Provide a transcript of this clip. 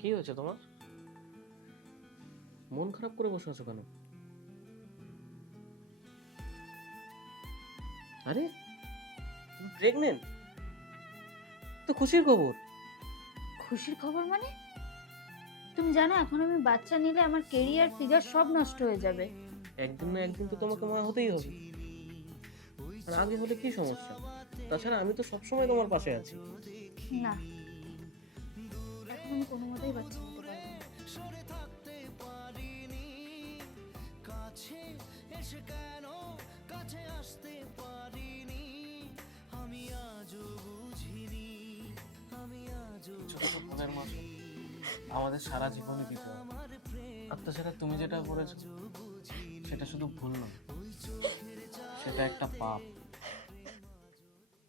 কি হয়েছে তোমার? মন খারাপ করে বসে আছো কেন? আরে, তুমি প্রেগনেন্ট? তো খুশির খবর। খুশির খবর মানে? তুমি জানো এখন আমি বাচ্চা নিলে আমার কেরিয়ার ফিগার সব নষ্ট হয়ে যাবে। একদিন না একদিন তো তোমাকে মা হতেই হবে। আর আগে হলে কি সমস্যা? তাছাড়া আমি তো সবসময় তোমার পাশে আছি। না, এখন আমি কোনো মতেই বাচ্চা নিতে পারবো না। ছোট ছোট বোনের মতো আমাদের সারা জীবনই দিতে হবে। আর তাছাড়া তুমি যেটা করেছো সেটা শুধু ভুল নয়, সেটা একটা পাপ।